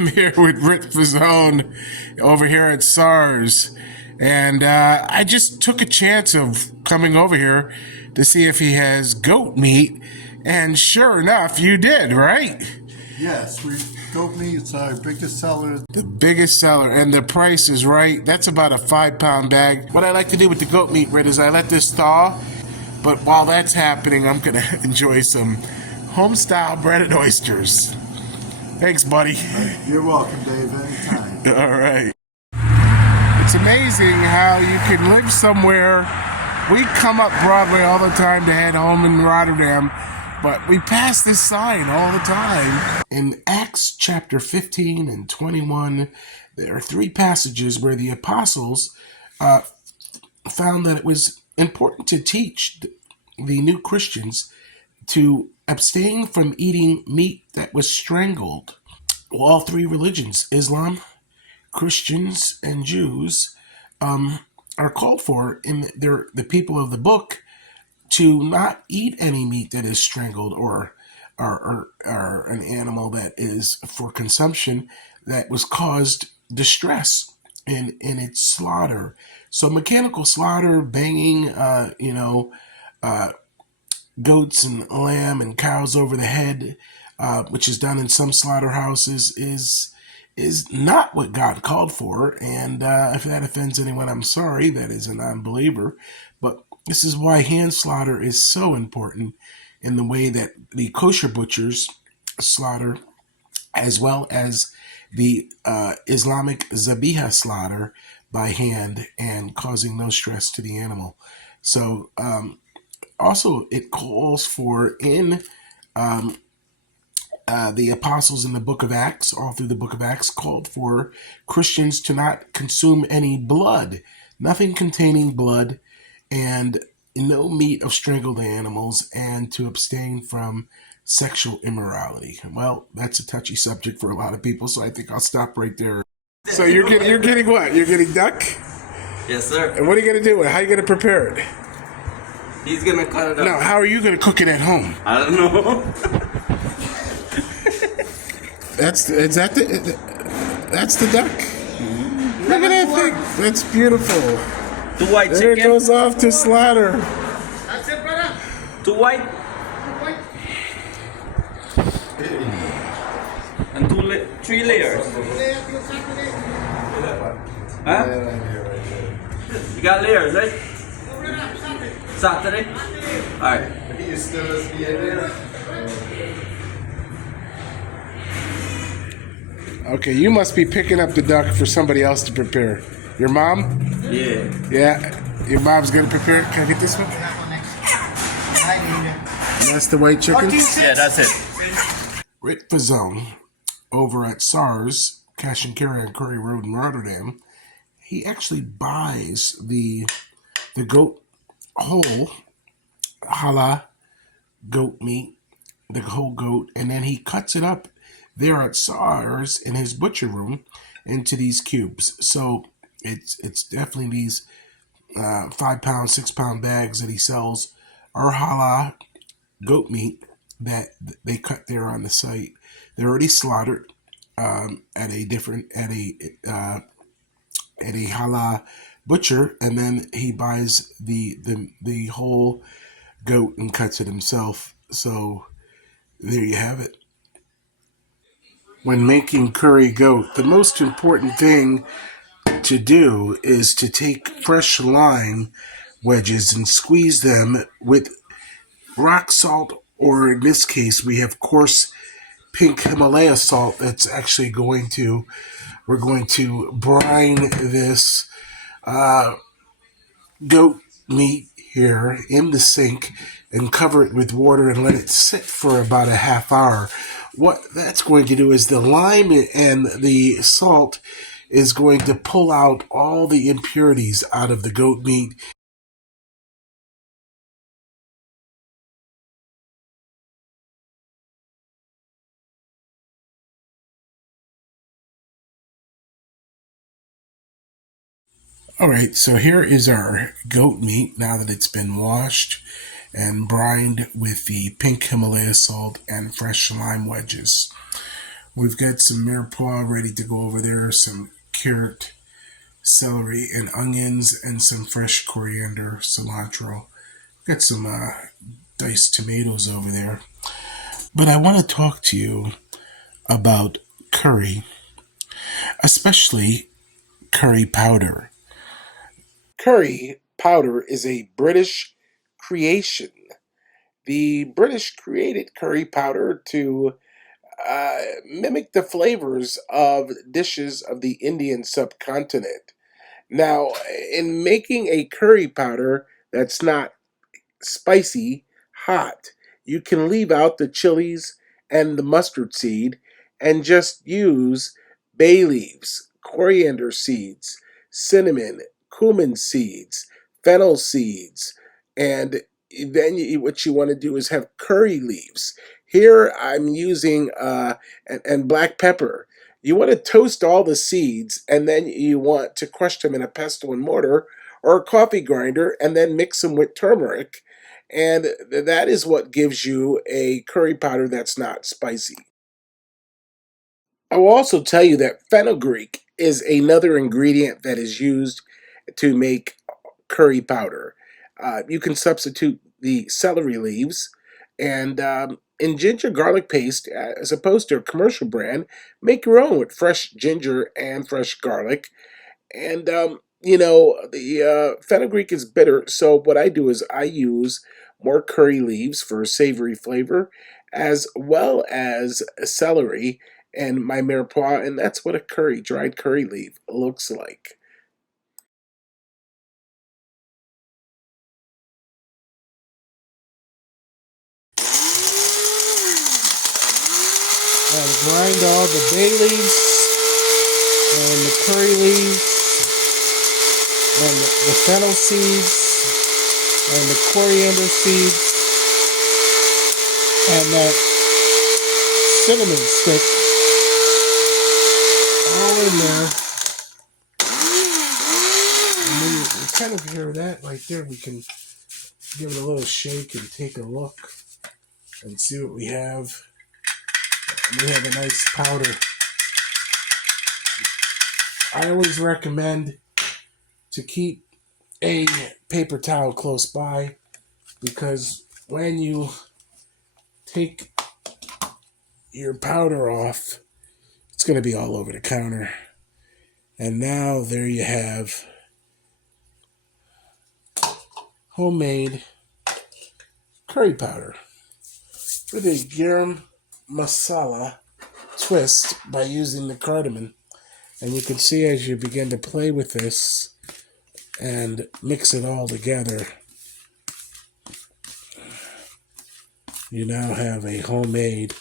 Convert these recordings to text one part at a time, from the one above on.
I'm here with Rick Fazone over here at SARS, and I just took a chance of coming over here to see if he has goat meat, and sure enough, you did, right? Yes, goat meat's our biggest seller. The biggest seller, and the price is right. That's about a 5-pound bag. What I like to do with the goat meat, Rick, is I let this thaw, but while that's happening, I'm going to enjoy some home-style breaded oysters. Thanks, buddy. You're welcome, Dave, anytime. All right. It's amazing how you can live somewhere. We come up Broadway all the time to head home in Rotterdam, but we pass this sign all the time. In Acts chapter 15 and 21, there are 3 passages where the apostles found that it was important to teach the new Christians to abstain from eating meat that was strangled. Well, all 3 religions, Islam, Christians, and Jews, are called for in the people of the book to not eat any meat that is strangled or an animal that is for consumption that was caused distress in its slaughter. So mechanical slaughter, banging, goats and lamb and cows over the head, which is done in some slaughterhouses, is not what God called for. And if that offends anyone, I'm sorry. That is a non-believer. But this is why hand slaughter is so important in the way that the kosher butchers slaughter, as well as the Islamic Zabiha slaughter by hand and causing no stress to the animal. So also, it calls for in the apostles in the book of Acts, all through the book of Acts, called for Christians to not consume any blood, nothing containing blood, and no meat of strangled animals, and to abstain from sexual immorality. Well, that's a touchy subject for a lot of people, so I think I'll stop right there. So you're getting what? You're getting duck? Yes, sir. And what are you going to do with it? How are you going to prepare it? He's gonna cut it up. No, how are you going to cook it at home? I don't know. That's the duck. Mm-hmm. Look at that thing. That's beautiful. 2 white There chicken. it goes off to slaughter. That's it, brother. 2 white. And 3 layers. Huh? You got layers, right? Saturday? Alright. Okay, you must be picking up the duck for somebody else to prepare. Your mom? Yeah. Yeah. Your mom's gonna prepare it. Can I get this one? And that's the white chicken? Yeah, that's it. Rick Fazone, over at SARS, Cash and Carry on Curry Road in Rotterdam, he actually buys the goat whole, halal goat meat, the whole goat, and then he cuts it up there at SARS in his butcher room into these cubes. So it's definitely these 5-pound, 6-pound bags that he sells are halal goat meat that they cut there on the site. They're already slaughtered at a halal butcher, and then he buys the whole goat and cuts it himself. So there you have it. When making curry goat, the most important thing to do is to take fresh lime wedges and squeeze them with rock salt, or in this case we have coarse pink Himalaya salt. That's actually we're going to brine this goat meat here in the sink and cover it with water and let it sit for about a half hour. What that's going to do is the lime and the salt is going to pull out all the impurities out of the goat meat. All right, so here is our goat meat now that it's been washed and brined with the pink Himalaya salt and fresh lime wedges. We've got some mirepoix ready to go over there, some carrot, celery, and onions, and some fresh coriander, cilantro. Got some diced tomatoes over there. But I want to talk to you about curry, especially curry powder. Curry powder is a British creation. The British created curry powder to mimic the flavors of dishes of the Indian subcontinent. Now, in making a curry powder that's not spicy, hot, you can leave out the chilies and the mustard seed and just use bay leaves, coriander seeds, cinnamon, cumin seeds, fennel seeds, and then what you want to do is have curry leaves. Here I'm using and black pepper. You want to toast all the seeds, and then you want to crush them in a pestle and mortar or a coffee grinder, and then mix them with turmeric, and that is what gives you a curry powder that's not spicy. I will also tell you that fenugreek is another ingredient that is used to make curry powder. You can substitute the celery leaves, and in ginger garlic paste, as opposed to a commercial brand, make your own with fresh ginger and fresh garlic. And the fenugreek is bitter, so what I do is I use more curry leaves for savory flavor, as well as celery and my mirepoix, and that's what a dried curry leaf looks like. And grind all the bay leaves and the curry leaves and the fennel seeds and the coriander seeds and that cinnamon stick all in there. And then you kind of hear that right there. We can give it a little shake and take a look and see what we have. And we have a nice powder. I always recommend to keep a paper towel close by, because when you take your powder off, it's going to be all over the counter. And now there you have homemade curry powder with a garam masala twist by using the cardamom. And you can see as you begin to play with this and mix it all together, you now have a homemade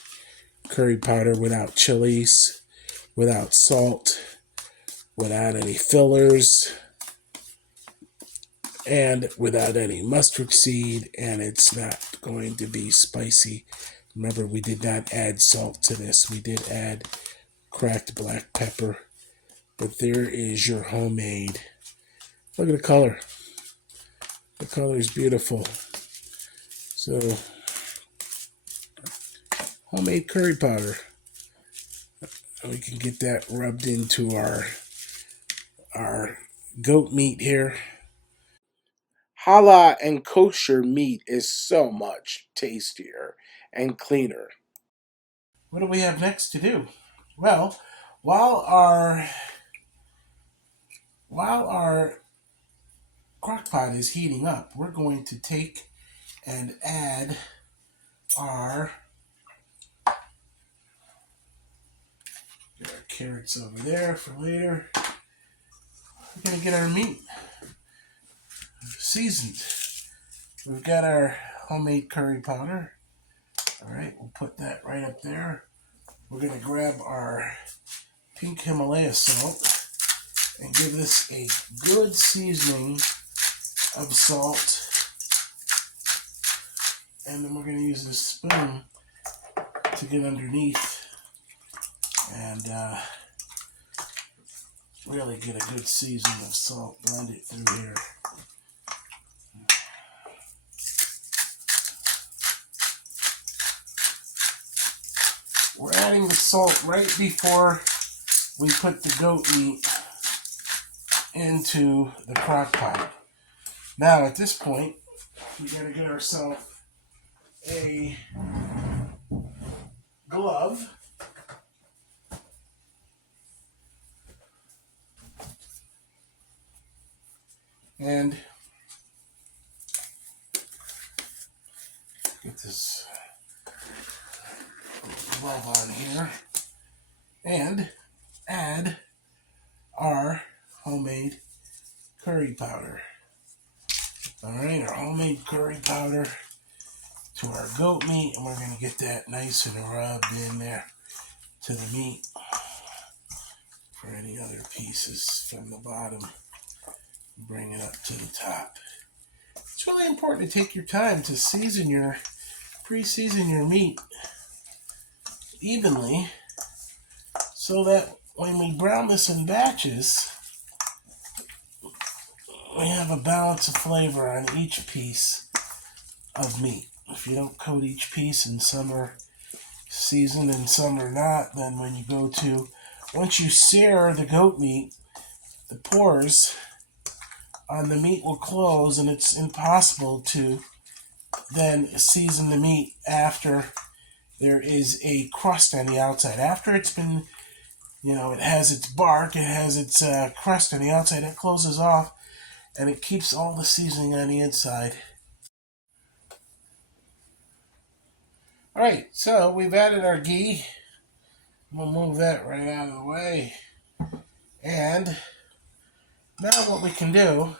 curry powder without chilies, without salt, without any fillers, and without any mustard seed, and it's not going to be spicy. Remember, we did not add salt to this. We did add cracked black pepper. But there is your homemade. Look at the color. The color is beautiful. So, homemade curry powder. We can get that rubbed into our goat meat here. Halal and kosher meat is so much tastier and cleaner. What do we have next to do? Well, while our crock pot is heating up, we're going to take and add our carrots over there for later. We're going to get our meat seasoned. We've got our homemade curry powder. All right, we'll put that right up there. We're going to grab our pink Himalaya salt and give this a good seasoning of salt. And then we're going to use this spoon to get underneath and really get a good seasoning of salt. Blend it through here. We're adding the salt right before we put the goat meat into the crock pot. Now at this point, we gotta get ourselves a glove. And get this glove on here and add our homemade curry powder. Alright, our homemade curry powder to our goat meat, and we're going to get that nice and rubbed in there to the meat. For any other pieces from the bottom, bring it up to the top. It's really important to take your time to pre-season your meat evenly, so that when we brown this in batches, we have a balance of flavor on each piece of meat. If you don't coat each piece, and some are seasoned and some are not, then when you go to, once you sear the goat meat, the pores on the meat will close, and it's impossible to then season the meat after there is a crust on the outside. After it's been, it has its bark, it has its crust on the outside, it closes off, and it keeps all the seasoning on the inside. Alright, so we've added our ghee. We'll move that right out of the way. And now what we can do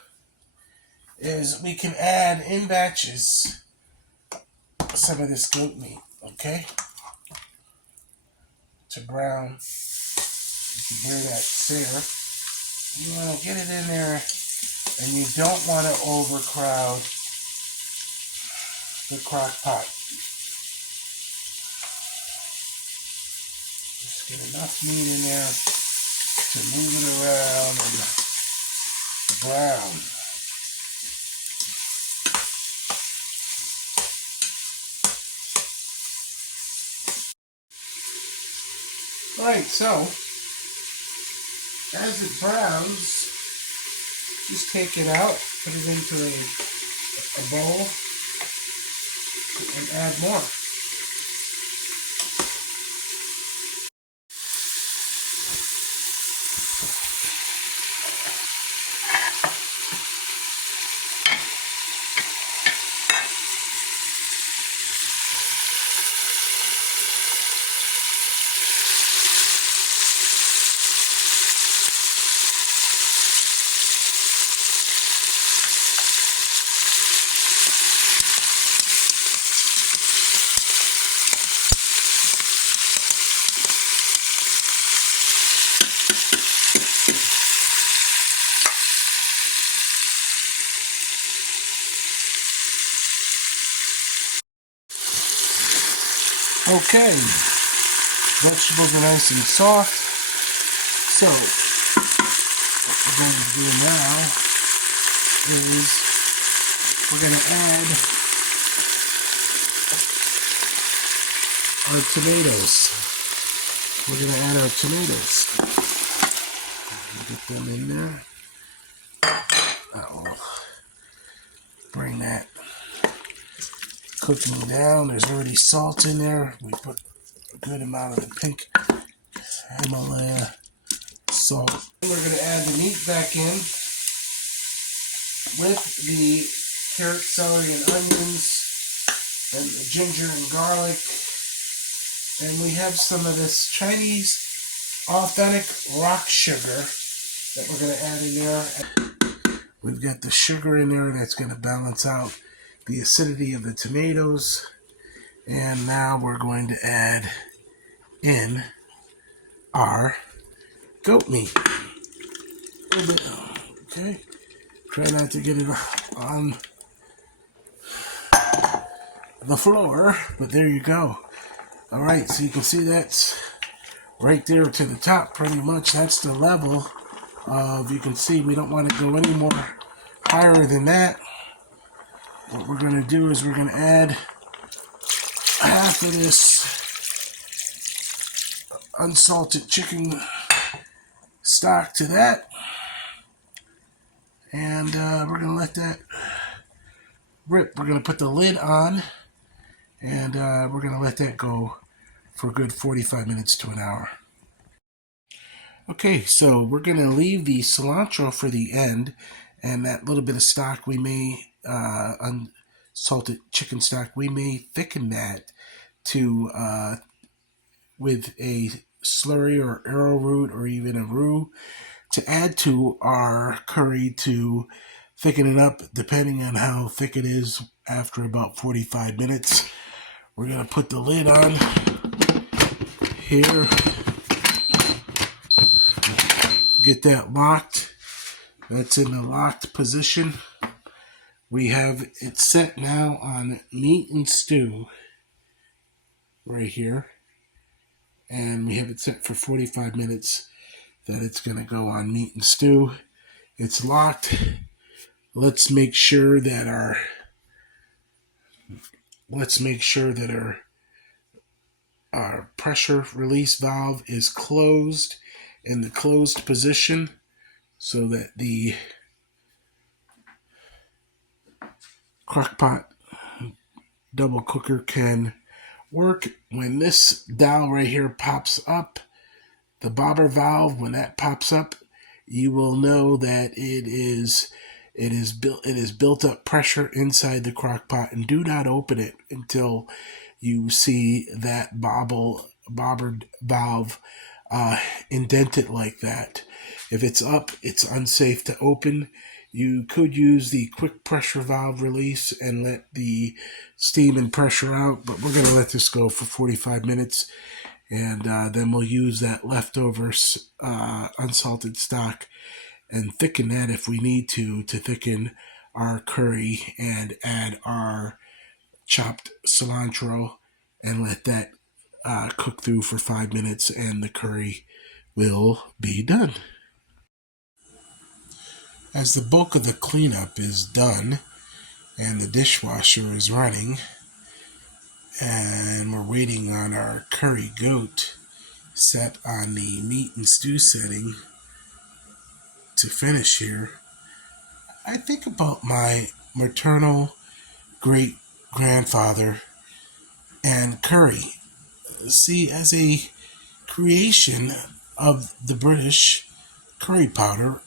is we can add in batches some of this goat meat, okay? To brown. You can hear that sear. You want to get it in there, and you don't want to overcrowd the crock pot. Just get enough meat in there to move it around and brown. Alright, so as it browns, just take it out, put it into a bowl, and add more. Okay, vegetables are nice and soft, so what we're going to do now is we're going to add our tomatoes. We're going to add our tomatoes. Get them in there. That will bring that cooking down. There's already salt in there. We put a good amount of the pink Himalaya salt. We're going to add the meat back in with the carrot, celery, and onions, and the ginger and garlic. And we have some of this Chinese authentic rock sugar that we're going to add in there. We've got the sugar in there that's going to balance out the acidity of the tomatoes. And now we're going to add in our goat meat. A little bit, okay. Try not to get it on the floor, but there you go. Alright, so you can see that's right there to the top pretty much. That's the level of, you can see we don't want to go any more higher than that. What we're going to do is we're going to add half of this unsalted chicken stock to that. And we're going to let that rip. We're going to put the lid on, and we're going to let that go for a good 45 minutes to an hour. Okay, so we're going to leave the cilantro for the end, and that little bit of stock we may, unsalted chicken stock, we may thicken that to with a slurry or arrowroot or even a roux to add to our curry to thicken it up, depending on how thick it is. After about 45 minutes, we're going to put the lid on here, get that locked. That's in the locked position. We have it set now on meat and stew right here, and we have it set for 45 minutes that it's going to go on meat and stew. It's locked. Let's make sure that our pressure release valve is closed in the closed position so that the crockpot double cooker can work. When this dial right here pops up, the bobber valve, when that pops up, you will know that it is built up pressure inside the crock pot, and do not open it until you see that bobbered valve indented like that. If it's up, it's unsafe to open. You could use the quick pressure valve release and let the steam and pressure out, but we're going to let this go for 45 minutes, and then we'll use that leftover unsalted stock and thicken that if we need to thicken our curry, and add our chopped cilantro and let that cook through for 5 minutes, and the curry will be done. As the bulk of the cleanup is done and the dishwasher is running, and we're waiting on our curry goat set on the meat and stew setting to finish here, I think about my maternal great grandfather and curry. See, as a creation of the British curry powder,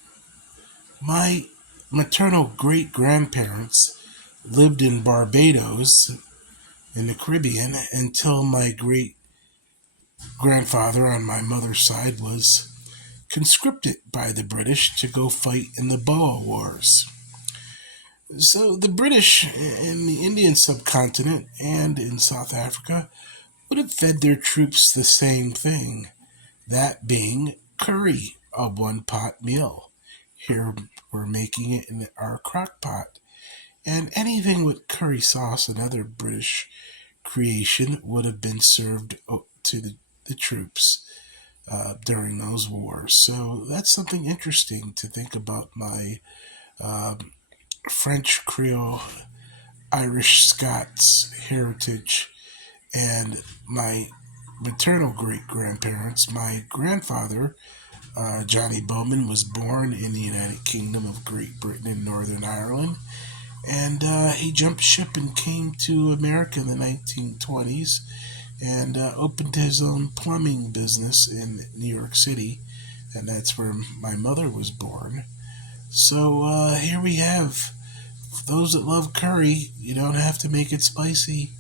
my maternal great grandparents lived in Barbados in the Caribbean until my great grandfather on my mother's side was conscripted by the British to go fight in the Boer Wars. So the British in the Indian subcontinent and in South Africa would have fed their troops the same thing, that being curry, a one-pot meal. Here we're making it in our crock pot. And anything with curry sauce and other British creation would have been served to the troops during those wars. So that's something interesting to think about my French, Creole, Irish, Scots heritage, and my maternal great-grandparents. My grandfather, Johnny Bowman, was born in the United Kingdom of Great Britain and Northern Ireland, and he jumped ship and came to America in the 1920s and opened his own plumbing business in New York City, and that's where my mother was born. So here we have, for those that love curry, you don't have to make it spicy.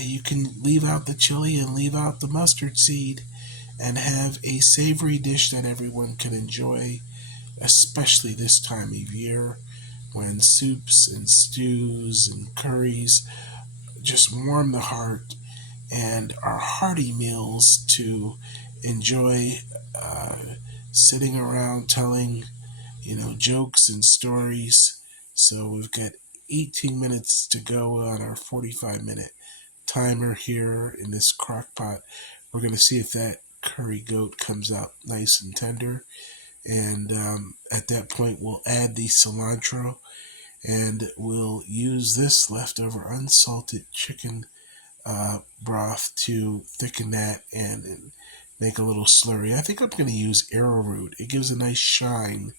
You can leave out the chili and leave out the mustard seed and have a savory dish that everyone can enjoy, especially this time of year when soups and stews and curries just warm the heart and are hearty meals to enjoy, sitting around telling, jokes and stories. So we've got 18 minutes to go on our 45-minute timer here in this crock pot. We're going to see if that curry goat comes out nice and tender. And at that point, we'll add the cilantro, and we'll use this leftover unsalted chicken broth to thicken that and make a little slurry. I think I'm going to use arrowroot. It gives a nice shine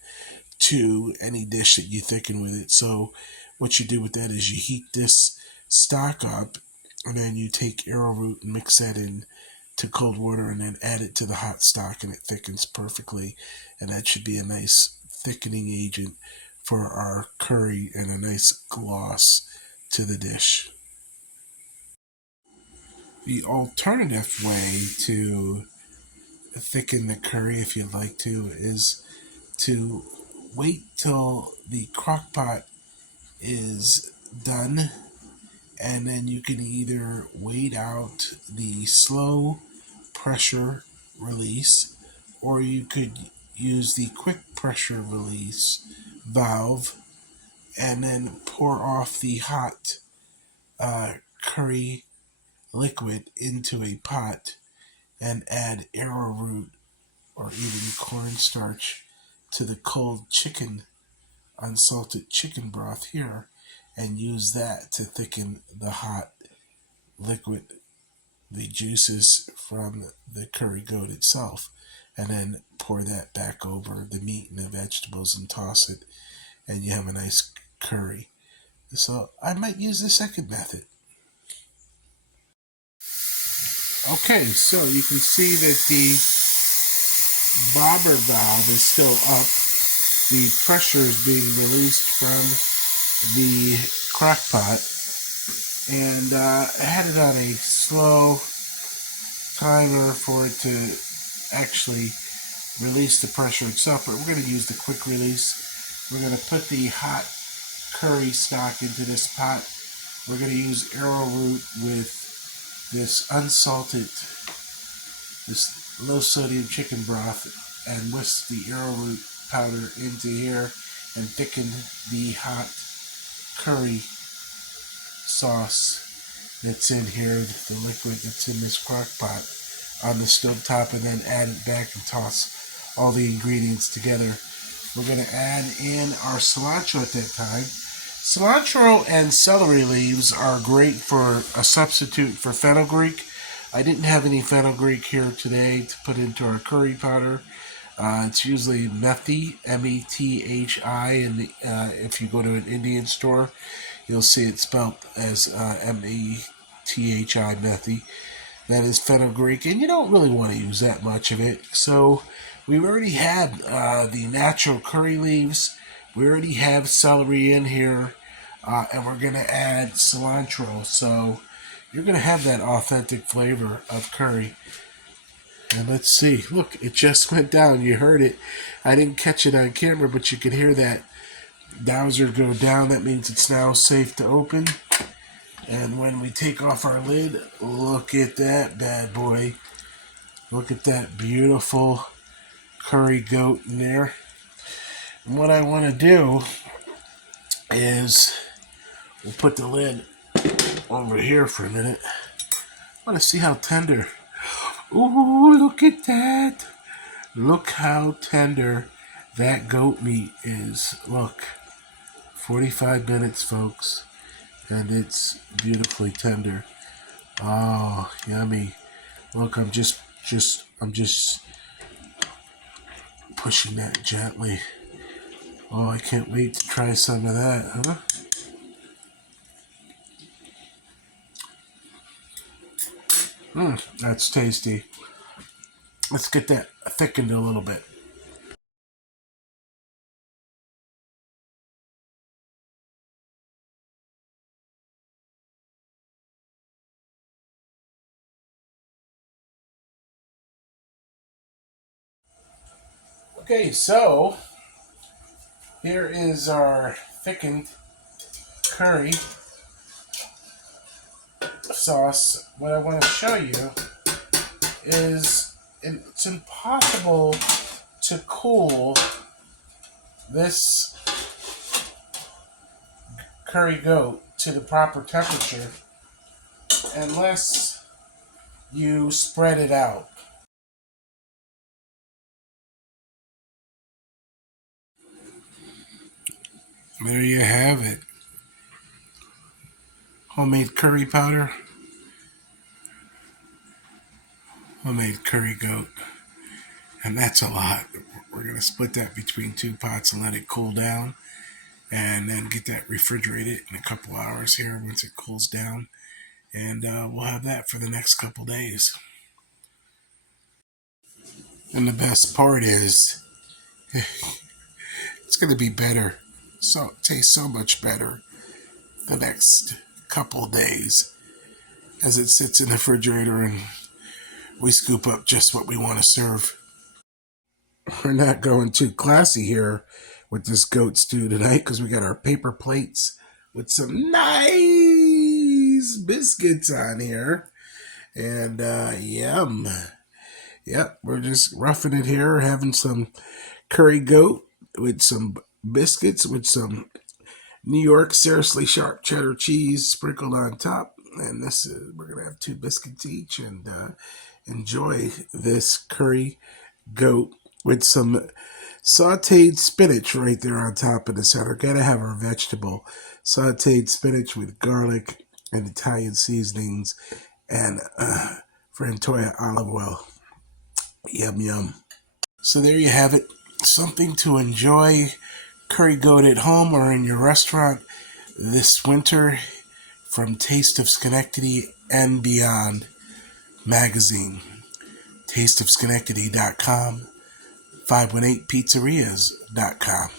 to any dish that you thicken with it. So what you do with that is you heat this stock up, and then you take arrowroot and mix that in to cold water, and then add it to the hot stock, and it thickens perfectly. And that should be a nice thickening agent for our curry and a nice gloss to the dish. The alternative way to thicken the curry, if you'd like to, is to wait till the crock pot is done, and then you can either wait out the slow pressure release, or you could use the quick pressure release valve and then pour off the hot curry liquid into a pot and add arrowroot or even cornstarch to the cold chicken, unsalted chicken broth here, and use that to thicken the hot liquid, the juices from the curry goat itself, and then pour that back over the meat and the vegetables and toss it, and you have a nice curry. So I might use the second method. Okay, so you can see that the bobber valve is still up. The pressure is being released from the crock pot, and I had it on a slow timer for it to actually release the pressure itself, but we're going to use the quick release. We're going to put the hot curry stock into this pot. We're going to use arrowroot with this unsalted, this low sodium chicken broth, and whisk the arrowroot powder into here and thicken the hot curry sauce that's in here, the liquid that's in this crock pot, on the stove top, and then add it back and toss all the ingredients together. We're going to add in our cilantro at that time. Cilantro and celery leaves are great for a substitute for fenugreek. I didn't have any fenugreek here today to put into our curry powder. It's usually methi, M-E-T-H-I, and if you go to an Indian store, you'll see it spelled as M-E-T-H-I, methi. That is fenugreek, and you don't really want to use that much of it. So we already had the natural curry leaves. We already have celery in here, and we're going to add cilantro. So you're going to have that authentic flavor of curry. And let's see. Look, it just went down. You heard it. I didn't catch it on camera, but you could hear that dowser go down. That means it's now safe to open. And when we take off our lid, look at that bad boy. Look at that beautiful curry goat in there. And what I want to do is we'll put the lid over here for a minute. I want to see how tender. Ooh, look at that. Look how tender that goat meat is. Look, 45 minutes, folks, and it's beautifully tender. Oh, yummy. Look, I'm just pushing that gently. Oh, I can't wait to try some of that, huh? That's tasty. Let's get that thickened a little bit. Okay, so here is our thickened curry sauce. What I want to show you is it's impossible to cool this curry goat to the proper temperature unless you spread it out. There you have it. Homemade curry powder. homemade curry goat. And that's a lot. We're going to split that between 2 pots and let it cool down. And then get that refrigerated in a couple hours here once it cools down. And we'll have that for the next couple days. And the best part is, it's going to be better. So it tastes so much better the next couple days as it sits in the refrigerator and we scoop up just what we want to serve. We're not going too classy here with this goat stew tonight because we got our paper plates with some nice biscuits on here. And yum. Yep, we're just roughing it here, having some curry goat with some biscuits with some New York seriously sharp cheddar cheese sprinkled on top. And this is, we're going to have 2 biscuits each and enjoy this curry goat with some sauteed spinach right there on top of the center. Gotta have our vegetable. Sauteed spinach with garlic and Italian seasonings and Frantoia olive oil. Yum, yum. So there you have it. Something to enjoy. Curry goat at home or in your restaurant this winter from Taste of Schenectady and Beyond magazine. tasteofschenectady.com, 518pizzerias.com.